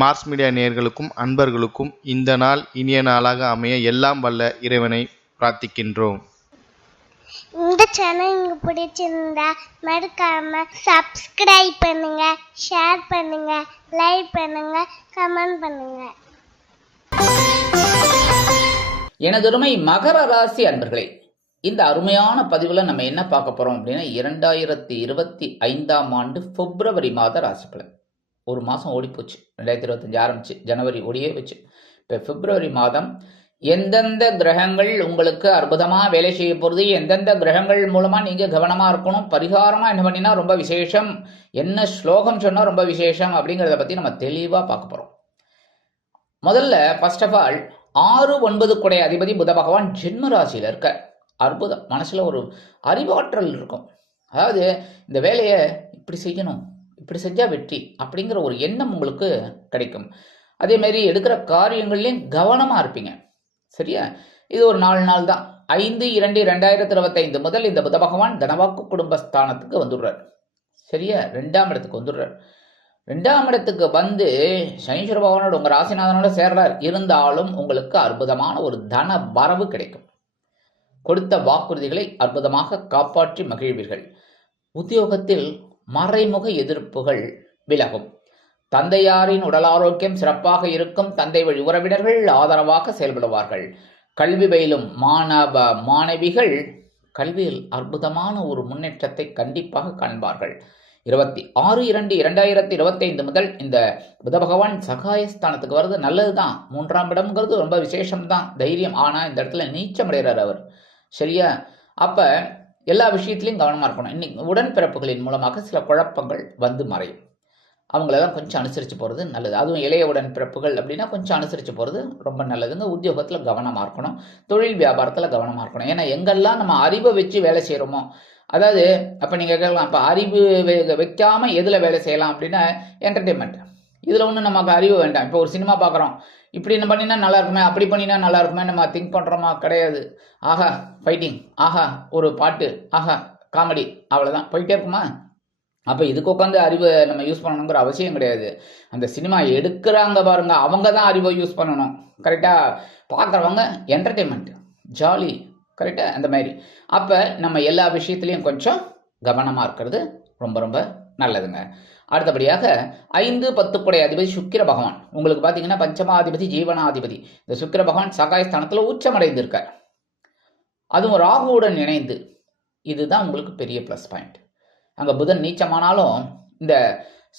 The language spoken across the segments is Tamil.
மார்ஸ் மீடியா நேயர்களுக்கும் அன்பர்களுக்கும் இந்த நாள் இனிய நாளாக அமைய எல்லாம் வல்ல இறைவனை பிரார்த்திக்கின்றோம். இந்த சேனல் உங்களுக்கு பிடிச்சிருந்தா மறக்காம சப்ஸ்கிரைப் பண்ணுங்க ஷேர் பண்ணுங்க லைக் பண்ணுங்க கமெண்ட் பண்ணுங்க. எனதொருமை மகர ராசி அன்பர்களே இந்த அருமையான பதிவில் நம்ம என்ன பார்க்க போகிறோம் அப்படின்னா இரண்டாயிரத்தி இருபத்தி ஐந்தாம் ஆண்டு பிப்ரவரி மாத ராசி பலன் ஒரு மாதம் ஓடிப்போச்சு. ரெண்டாயிரத்தி இருபத்தஞ்சி ஆரம்பிச்சு. ஜனவரி ஓடியே வச்சு. இப்போ பிப்ரவரி மாதம் எந்தெந்த கிரகங்கள் உங்களுக்கு அற்புதமாக வேலை செய்ய போகிறது எந்தெந்த கிரகங்கள் மூலமாக நீங்கள் கவனமாக இருக்கணும் பரிகாரமாக என்ன பண்ணினா ரொம்ப விசேஷம் என்ன ஸ்லோகம் சொன்னால் ரொம்ப விசேஷம் அப்படிங்கிறத பற்றி நம்ம தெளிவாக பார்க்க போகிறோம் முதல்ல ஃபர்ஸ்ட் ஆஃப் ஆல் ஆறு ஒன்பது குடை அதிபதி புத பகவான் ஜென்ம ராசியில் இருக்க அற்புதம். மனசில் ஒரு அறிவாற்றல் இருக்கும். அதாவது இந்த வேலையை இப்படி செய்யணும் இப்படி செஞ்சால் வெற்றி அப்படிங்கிற ஒரு எண்ணம் உங்களுக்கு கிடைக்கும். அதே மாதிரி எடுக்கிற காரியங்கள்லையும் கவனமாக இருப்பீங்க. சரியா? இது ஒரு நாலு நாள் தான். ஐந்து இரண்டு ரெண்டாயிரத்தி இருபத்தைந்து முதல் இந்த புத பகவான் தனவாக்கு குடும்பஸ்தானத்துக்கு வந்துடுறார். சரியா? ரெண்டாம் இடத்துக்கு வந்துடுறார். ரெண்டாம் இடத்துக்கு வந்து சனீஸ்வர பகவானோட உங்கள் ராசிநாதனோட சேர்றார். இருந்தாலும் உங்களுக்கு அற்புதமான ஒரு தன வரவு கிடைக்கும். கொடுத்த வாக்குறுதிகளை அற்புதமாக காப்பாற்றி மகிழ்வீர்கள். உத்தியோகத்தில் மறைமுக எதிர்ப்புகள் விலகும். தந்தையாரின் உடல் ஆரோக்கியம் சிறப்பாக இருக்கும். தந்தை வழி உறவினர்கள் ஆதரவாக செயல்படுவார்கள். கல்வி பயிலும் மாணவ மாணவிகள் கல்வியில் அற்புதமான ஒரு முன்னேற்றத்தை கண்டிப்பாக காண்பார்கள். இருபத்தி ஆறு இரண்டு இரண்டாயிரத்தி இருபத்தைந்து முதல் இந்த புத பகவான் சகாயஸ்தானத்துக்கு வர்றது நல்லது தான் மூன்றாம் இடம்ங்கிறது ரொம்ப விசேஷம்தான். தைரியம். ஆனால் இந்த இடத்துல நீச்சம் அடைகிறார் அவர். சரியா? அப்போ எல்லா விஷயத்துலையும் கவனமாக இருக்கணும். இன்னைக்கு உடன்பிறப்புகளின் மூலமாக சில குழப்பங்கள் வந்து மறையும். அவங்களெல்லாம் கொஞ்சம் அனுசரித்து போகிறது நல்லது. அதுவும் இளைய உடன்பிறப்புகள் அப்படின்னா கொஞ்சம் அனுசரித்து போகிறது ரொம்ப நல்லதுங்க. உத்தியோகத்தில் கவனமாக இருக்கணும். தொழில் வியாபாரத்தில் கவனமாக இருக்கணும். ஏன்னா எங்கெல்லாம் நம்ம அறிவை வச்சு வேலை செய்கிறோமோ அதாவது அப்போ நீங்கள் கேட்கலாம் அப்போ அறிவு வைக்காமல் எதில் வேலை செய்யலாம் அப்படின்னா என்டர்டெயின்மெண்ட் இதில் ஒன்றும் நமக்கு அறிவு வேண்டாம். இப்போ ஒரு சினிமா பார்க்குறோம் இப்படி என்ன பண்ணினா நல்லா இருக்குமே? அப்படி பண்ணினா நல்லா இருக்குமே? நம்ம திங்க் பண்ணுறோமா கிடையாது. ஆஹா ஃபைட்டிங் ஆஹா ஒரு பாட்டு. ஆஹா காமெடி அவ்வளோதான் போயிட்டே இருக்குமா? அப்போ இதுக்கு உட்காந்து அறிவை நம்ம யூஸ் பண்ணணுங்கிற அவசியம் கிடையாது. அந்த சினிமா எடுக்கிறாங்க பாருங்க. அவங்க தான் அறிவை யூஸ் பண்ணணும். கரெக்டாக பார்க்குறவங்க என்டர்டெயின்மெண்ட் ஜாலி கரெக்டாக அந்த மாதிரி. அப்போ நம்ம எல்லா விஷயத்துலையும் கொஞ்சம் கவனமாக இருக்கிறது ரொம்ப ரொம்ப நல்லதுங்க. அடுத்தபடியாக ஐந்து பத்துக்குடைய அதிபதி சுக்கிர பகவான். உங்களுக்கு பார்த்தீங்கன்னா பஞ்சமாதிபதி ஜீவனாதிபதி. இந்த சுக்கிர பகவான் சகாயஸ்தானத்தில் உச்சமடைந்திருக்கார். அதுவும் ராகுவுடன் இணைந்து. இதுதான் உங்களுக்கு பெரிய ப்ளஸ் பாயிண்ட் அங்கே புதன் நீச்சமானாலும் இந்த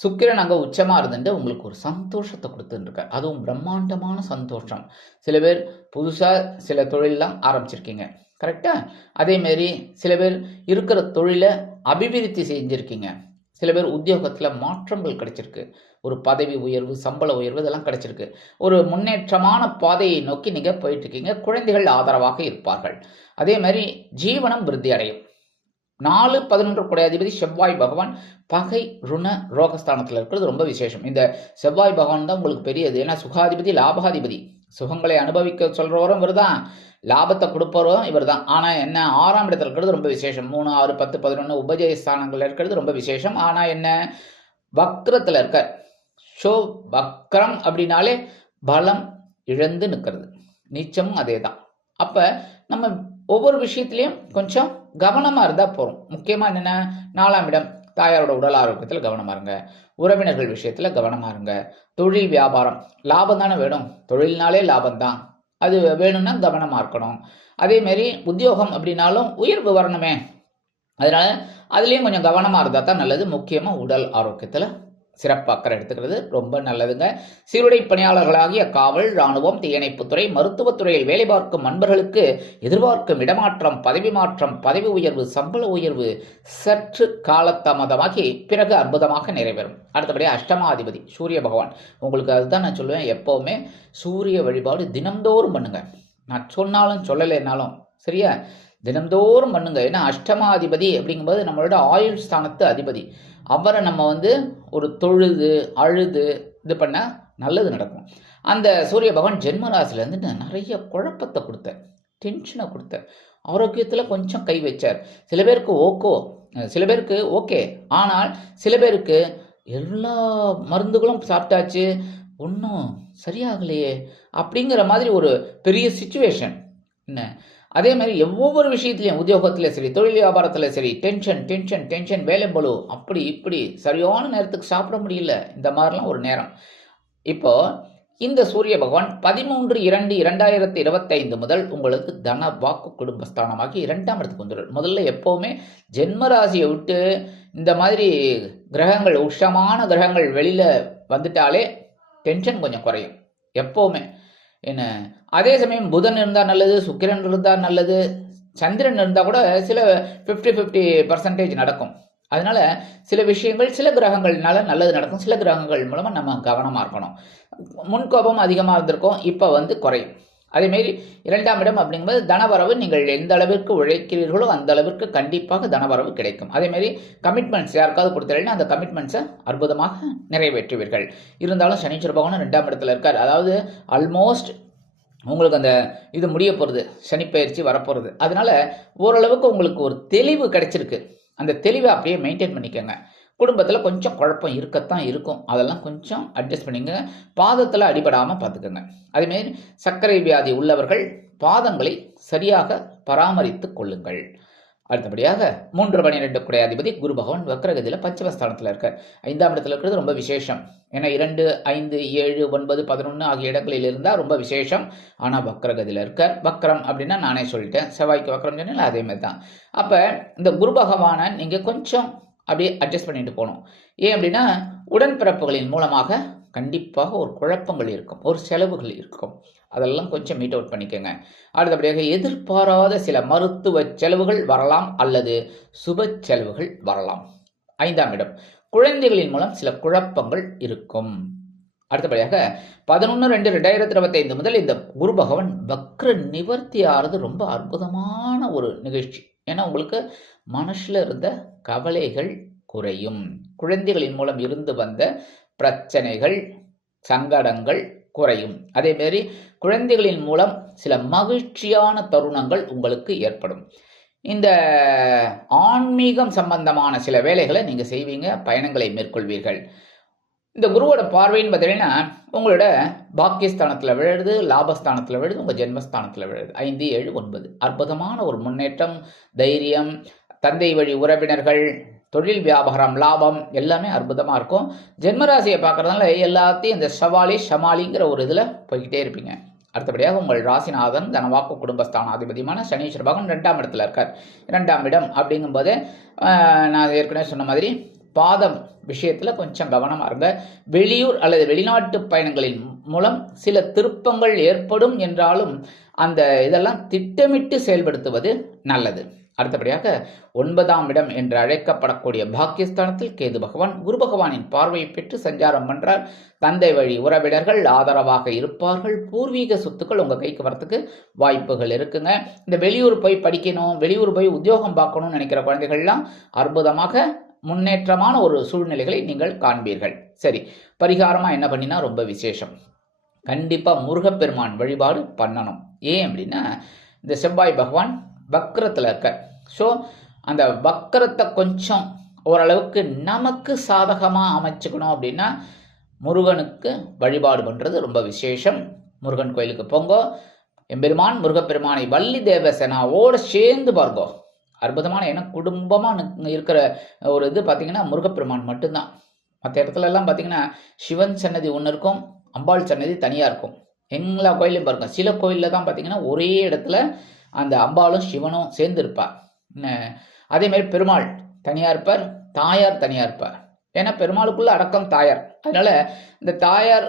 சுக்கிரன் அங்கே உச்சமாக இருந்துட்டு உங்களுக்கு ஒரு சந்தோஷத்தை கொடுத்துருக்கார். அதுவும் பிரம்மாண்டமான சந்தோஷம். சில பேர் புதுசாக சில தொழிலெலாம் ஆரம்பிச்சிருக்கீங்க. கரெக்டாக அதேமாரி சில பேர் இருக்கிற தொழிலை அபிவிருத்தி செஞ்சுருக்கீங்க. சில பேர் உத்தியோகத்தில் மாற்றங்கள் கிடைச்சிருக்கு. ஒரு பதவி உயர்வு சம்பள உயர்வு இதெல்லாம் கிடைச்சிருக்கு. ஒரு முன்னேற்றமான பாதையை நோக்கி நீங்கள் போயிட்டுருக்கீங்க. குழந்தைகள் ஆதரவாக இருப்பார்கள். அதே மாதிரி ஜீவனம் விருத்தி அடையும். நாலு பதினொன்று குடைய அதிபதி செவ்வாய் பகவான் பகை ருண ரோகஸ்தானத்தில் இருக்கிறது ரொம்ப விசேஷம். இந்த செவ்வாய் பகவான் தான் உங்களுக்கு பெரியது. ஏன்னா சுகாதிபதி லாபாதிபதி. சுகங்களை அனுபவிக்க சொல்கிறவரும் இவர் தான் லாபத்தை கொடுப்பவரும் இவர் தான் ஆனால் என்ன? ஆறாம் இடத்துல இருக்கிறது ரொம்ப விசேஷம். மூணு ஆறு பத்து பதினொன்று உபஜய ஸ்தானங்களில் இருக்கிறது ரொம்ப விசேஷம். ஆனால் என்ன? வக்ரத்தில் இருக்க. ஷோ வக்ரம் அப்படின்னாலே பலம் இழந்து நிற்கிறது. நீச்சமும் அதே தான் அப்போ நம்ம ஒவ்வொரு விஷயத்துலையும் கொஞ்சம் கவனமாக இருந்தால் போகிறோம் முக்கியமாக என்னென்ன? நாலாம் இடம். தாயாரோட உடல் ஆரோக்கியத்தில் கவனமாக இருங்க. உறவினர்கள் விஷயத்தில் கவனமாக இருங்க. தொழில் வியாபாரம். லாபம் தானே வேணும். தொழில்னாலே லாபம் தான் அது வேணும்னா கவனமாக இருக்கணும். அதேமாரி உத்தியோகம் அப்படின்னாலும் உயர்வு வரணுமே. அதனால் அதுலேயும் கொஞ்சம் கவனமாக இருந்தால் தான் நல்லது. முக்கியமாக உடல் ஆரோக்கியத்தில் சிறப்பு அக்கறை எடுத்துக்கிறது. ரொம்ப நல்லதுங்க. சீருடை பணியாளர்களாகிய காவல் இராணுவம் தீயணைப்புத்துறை மருத்துவத்துறையில் வேலை பார்க்கும் நண்பர்களுக்கு எதிர்பார்க்கும் இடமாற்றம் பதவி மாற்றம் பதவி உயர்வு சம்பள உயர்வு சற்று காலதாமதமாகி பிறகு அற்புதமாக நிறைவேறும். அடுத்தபடி அஷ்டமாதிபதி சூரிய பகவான். உங்களுக்கு அதுதான் நான் சொல்லுவேன் எப்போவுமே சூரிய வழிபாடு தினந்தோறும் பண்ணுங்க. நான் சொன்னாலும் சொல்லலைன்னாலும் சரியா? தினம்தோறும் பண்ணுங்க. ஏன்னா அஷ்டமாதிபதி அப்படிங்கும்போது நம்மளோட ஆயுள் ஸ்தானத்து அதிபதி. அவரை நம்ம வந்து ஒரு தொழுது அழுது இது பண்ணால் நல்லது நடக்கும். அந்த சூரிய பகவான் ஜென்மராசிலேருந்து நான் நிறைய குழப்பத்தை கொடுத்தார் டென்ஷனை கொடுத்தார் ஆரோக்கியத்தில் கொஞ்சம் கை வச்சார். சில பேருக்கு ஓகோ சில பேருக்கு ஓகே. ஆனால் சில பேருக்கு எல்லா மருந்துகளும் சாப்பிட்டாச்சு. ஒன்றும் சரியாகலையே. அப்படிங்கிற மாதிரி ஒரு பெரிய சுச்சுவேஷன் என்ன? அதே மாதிரி ஒவ்வொரு விஷயத்துலையும் உத்தியோகத்தில் சரி தொழில் வியாபாரத்தில் சரி டென்ஷன் டென்ஷன் டென்ஷன் வேலை பலு அப்படி இப்படி சரியான நேரத்துக்கு சாப்பிட முடியல. இந்த மாதிரிலாம் ஒரு நேரம். இப்போ இந்த சூரிய பகவான் பதிமூன்று இரண்டு இரண்டாயிரத்தி இருபத்தைந்து முதல் உங்களுக்கு தன வாக்கு குடும்பஸ்தானமாகி இரண்டாம் இடத்துக்கு வந்துடும் முதல்ல எப்போவுமே ஜென்ம ராசியை விட்டு இந்த மாதிரி கிரகங்கள் உஷமான கிரகங்கள் வெளியில் வந்துட்டாலே டென்ஷன் கொஞ்சம் குறையும். எப்போவுமே. என்ன? அதே சமயம் புதன் இருந்தால் நல்லது சுக்கிரன் இருந்தால் நல்லது சந்திரன் இருந்தால் கூட சில ஃபிஃப்டி ஃபிஃப்டி பர்சன்டேஜ் நடக்கும். அதனால சில விஷயங்கள் சில கிரகங்கள்னால நல்லது நடக்கும். சில கிரகங்கள் மூலமாக நம்ம கவனமாக இருக்கணும். முன்கோபம் அதிகமாக இருந்திருக்கும். இப்போ வந்து குறையும். அதேமாரி இரண்டாம் இடம் அப்படிங்கும்போது தனவரவு நீங்கள் எந்த அளவிற்கு உழைக்கிறீர்களோ அந்த அளவிற்கு கண்டிப்பாக தனவரவு கிடைக்கும். அதேமாரி கமிட்மெண்ட்ஸ் யாருக்காவது கொடுத்துறீங்கன்னா அந்த கமிட்மெண்ட்ஸை அற்புதமாக நிறைவேற்றுவீர்கள். இருந்தாலும் சனீஸ்வர பகவானும் ரெண்டாம் இடத்துல இருக்கார். அதாவது ஆல்மோஸ்ட் உங்களுக்கு அந்த இது முடிய போகிறது சனிப்பயிற்சி வரப்போகிறது அதனால ஓரளவுக்கு உங்களுக்கு ஒரு தெளிவு கிடைச்சிருக்கு. அந்த தெளிவை அப்படியே மெயின்டைன் பண்ணிக்கோங்க. குடும்பத்தில் கொஞ்சம் குழப்பம் இருக்கத்தான் இருக்கும். அதெல்லாம் கொஞ்சம் அட்ஜஸ்ட் பண்ணிங்க. பாதத்தில் அடிபடாமல் பார்த்துக்கோங்க அதேமாரி சர்க்கரை வியாதி உள்ளவர்கள் பாதங்களை சரியாக பராமரித்து கொள்ளுங்கள். அடுத்தபடியாக மூன்று பன்னிரெண்டு குடை அதிபதி குரு பகவான் வக்ரகதியில் பஞ்சமஸ்தானத்தில் இருக்கார். ஐந்தாம் இடத்துல இருக்கிறது ரொம்ப விசேஷம். ஏன்னா இரண்டு ஐந்து ஏழு ஒன்பது பதினொன்று ஆகிய இடங்களில் இருந்தால் ரொம்ப விசேஷம். ஆனால் வக்ரகதியில் இருக்கார். வக்ரம் அப்படின்னா நானே சொல்லிட்டேன். செவ்வாய்க்கு வக்ரம் சொன்னேன் அதே மாதிரி தான் அப்போ இந்த குரு பகவானை நீங்கள் கொஞ்சம் அப்படியே அட்ஜஸ்ட் பண்ணிட்டு போகணும். ஏன் அப்படின்னா உடன்பிறப்புகளின் மூலமாக கண்டிப்பாக ஒரு குழப்பங்கள் இருக்கும் ஒரு செலவுகள் இருக்கும். அதெல்லாம் கொஞ்சம் மீட் அவுட் பண்ணிக்கோங்க. அடுத்தபடியாக எதிர்பாராத சில மருத்துவ செலவுகள் வரலாம் அல்லது சுப செலவுகள் வரலாம். ஐந்தாம் இடம் குழந்தைகளின் மூலம் சில குழப்பங்கள் இருக்கும். அடுத்தபடியாக பதினொன்று ரெண்டு ரெண்டாயிரத்தி இருபத்தைந்து முதல் இந்த குரு பகவான் வக்ர நிவர்த்தி ஆகிறது ரொம்ப அற்புதமான ஒரு நிகழ்ச்சி. ஏன்னா உங்களுக்கு மனசில் இருந்த கவலைகள் குறையும். குழந்தைகளின் மூலம் இருந்து வந்த பிரச்சனைகள் சங்கடங்கள் குறையும். அதேமாரி குழந்தைகளின் மூலம் சில மகிழ்ச்சியான தருணங்கள் உங்களுக்கு ஏற்படும். இந்த ஆன்மீகம் சம்பந்தமான சில வேலைகளை நீங்கள் செய்வீங்க பயணங்களை மேற்கொள்வீர்கள். இந்த குருவோட பார்வைன்னு பார்த்தீங்கன்னா உங்களோட பாக்கியஸ்தானத்தில் விழுது லாபஸ்தானத்தில் விழுது உங்கள் ஜென்மஸ்தானத்தில் விழுது ஐந்து ஏழு ஒன்பது. அற்புதமான ஒரு முன்னேற்றம் தைரியம் தந்தை வழி உறவினர்கள் தொழில் வியாபாரம் லாபம் எல்லாமே அற்புதமாக இருக்கும். ஜென்மராசியை பார்க்குறதுனால எல்லாத்தையும் இந்த ஷவாலி ஷமாலிங்கிற ஒரு இதில் போய்கிட்டே இருப்பீங்க. அடுத்தபடியாக உங்கள் ராசிநாதன் தனவாக்கு குடும்பஸ்தானாதிபதியமான சனீஸ்வர பகவான் ரெண்டாம் இடத்துல இருக்கார். இரண்டாம் இடம் அப்படிங்கும்போது நான் ஏற்கனவே சொன்ன மாதிரி பாதம் விஷயத்தில் கொஞ்சம் கவனமாக இருங்க. வெளியூர் அல்லது வெளிநாட்டு பயணங்களின் மூலம் சில திருப்பங்கள் ஏற்படும் என்றாலும் அந்த இதெல்லாம் திட்டமிட்டு செயல்படுத்துவது நல்லது. அடுத்தபடியாக ஒன்பதாம் இடம் என்று அழைக்கப்படக்கூடிய பாக்கியஸ்தானத்தில் கேது பகவான் குரு பகவானின் பார்வையை பெற்று சஞ்சாரம் பண்றார். தந்தை வழி உறவினர்கள் ஆதரவாக இருப்பார்கள். பூர்வீக சொத்துக்கள் உங்கள் கைக்கு வரத்துக்கு வாய்ப்புகள் இருக்குங்க. இந்த வெளியூர் போய் படிக்கணும் வெளியூர் போய் உத்தியோகம் பார்க்கணும்னு நினைக்கிற குழந்தைகள்லாம் அற்புதமாக முன்னேற்றமான ஒரு சூழ்நிலைகளை நீங்கள் காண்பீர்கள். சரி பரிகாரமாக என்ன பண்ணினா ரொம்ப விசேஷம். கண்டிப்பாக முருகப்பெருமான் வழிபாடு பண்ணணும். ஏன் அப்படின்னா இந்த செவ்வாய் பகவான் வக்கரத்தில் இருக்க ஸோ அந்த வக்கரத்தை கொஞ்சம் ஓரளவுக்கு நமக்கு சாதகமாக அமைச்சுக்கணும் அப்படின்னா முருகனுக்கு வழிபாடு பண்ணுறது ரொம்ப விசேஷம். முருகன் கோயிலுக்கு போங்கோ. எம்பெருமான் முருகப்பெருமானை வள்ளி தேவசேனாவோடு சேர்ந்து பாருங்கோ அற்புதமான ஏன்னா குடும்பமாக இருக்கிற ஒரு இது பார்த்திங்கன்னா முருகப்பெருமான் மட்டும்தான். மற்ற இடத்துல எல்லாம் சிவன் சன்னதி ஒன்று இருக்கும் அம்பாள் சன்னதி தனியாக இருக்கும். எல்லா கோயிலையும் பாருங்கள் சில கோயிலில் தான் பார்த்தீங்கன்னா ஒரே இடத்துல அந்த அம்பாளும் சிவனும் சேர்ந்து இருப்பார் அதேமாரி பெருமாள் தனியாக இருப்பார் தாயார் தனியாக இருப்பார். ஏன்னா பெருமாளுக்குள்ளே அடக்கம் தாயார். அதனால் இந்த தாயார்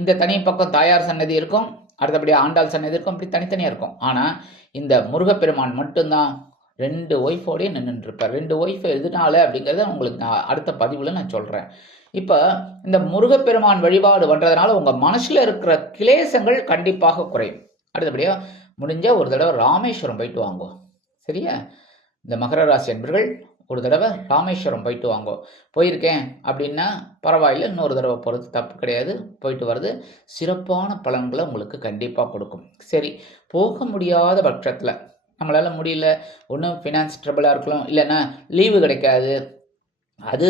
இந்த தனி பக்கம் தாயார் சன்னதி இருக்கும் அடுத்தபடி ஆண்டாள் சன்னதி இருக்கும் இப்படி தனித்தனியாக இருக்கும். ஆனால் இந்த முருகப்பெருமான் மட்டும்தான் ரெண்டு ஒய்ஃபோடயே நின்றுருப்பார் ரெண்டு ஒய்ஃபை எதுனால அப்படிங்கிறத உங்களுக்கு நான் அடுத்த பதிவில் நான் சொல்கிறேன் இப்போ இந்த முருகப்பெருமான் வழிபாடு பண்ணுறதுனால உங்கள் மனசில் இருக்கிற கிளேசங்கள் கண்டிப்பாக குறையும். அடுத்தபடியாக முடிஞ்சால் ஒரு தடவை ராமேஸ்வரம் போயிட்டு வாங்கோ. சரியா? இந்த மகர ராசி என்பர்கள் ஒரு தடவை ராமேஸ்வரம் போயிட்டு வாங்கோ. போயிருக்கேன் அப்படின்னா பரவாயில்ல இன்னொரு தடவை போகிறது தப்பு கிடையாது. போயிட்டு வர்றது சிறப்பான பலன்களை உங்களுக்கு கண்டிப்பாக கொடுக்கும். சரி போக முடியாத பட்சத்தில் நம்மளால் முடியல ஒன்றும் ஃபினான்ஸ் ட்ரபிளாக இருக்கலாம் இல்லைன்னா லீவு கிடைக்காது. அது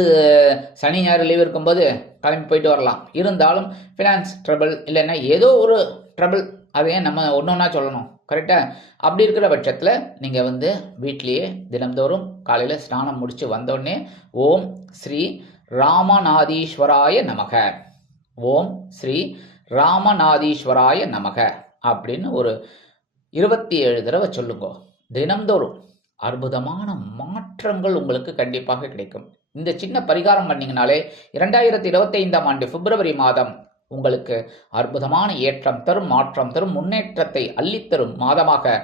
சனி ஞாயிறு லீவ் இருக்கும்போது கிளம்பி போயிட்டு வரலாம். இருந்தாலும் ஃபினான்ஸ் ட்ரபிள் இல்லைன்னா ஏதோ ஒரு ட்ரபிள் அதையே நம்ம ஒன்று ஒன்றா சொல்லணும். கரெக்டாக அப்படி இருக்கிற பட்சத்தில் நீங்கள் வந்து வீட்லேயே தினம்தோறும் காலையில் ஸ்நானம் முடித்து வந்தோடனே ஓம் ஸ்ரீ ராமநாதீஸ்வராய நமக. ஓம் ஸ்ரீ ராமநாதீஸ்வராய நமக. அப்படின்னு ஒரு இருபத்தி ஏழு தடவை சொல்லுங்க. தினம்தோறும் அற்புதமான மாற்றங்கள் உங்களுக்கு கண்டிப்பாக கிடைக்கும். இந்த சின்ன பரிகாரம் பண்ணிங்கனாலே இரண்டாயிரத்தி இருபத்தைந்தாம் ஆண்டு பிப்ரவரி மாதம் உங்களுக்கு அற்புதமான ஏற்றம் தரும் மாற்றம் தரும் முன்னேற்றத்தை அள்ளித்தரும் மாதமாக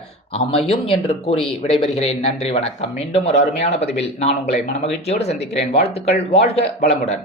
அமையும் என்று கூறி விடைபெறுகிறேன். நன்றி வணக்கம். மீண்டும் ஒரு அருமையான பதிவில் நான் உங்களை மனமகிழ்ச்சியோடு சந்திக்கிறேன். வாழ்த்துக்கள் வாழ்க வளமுடன்.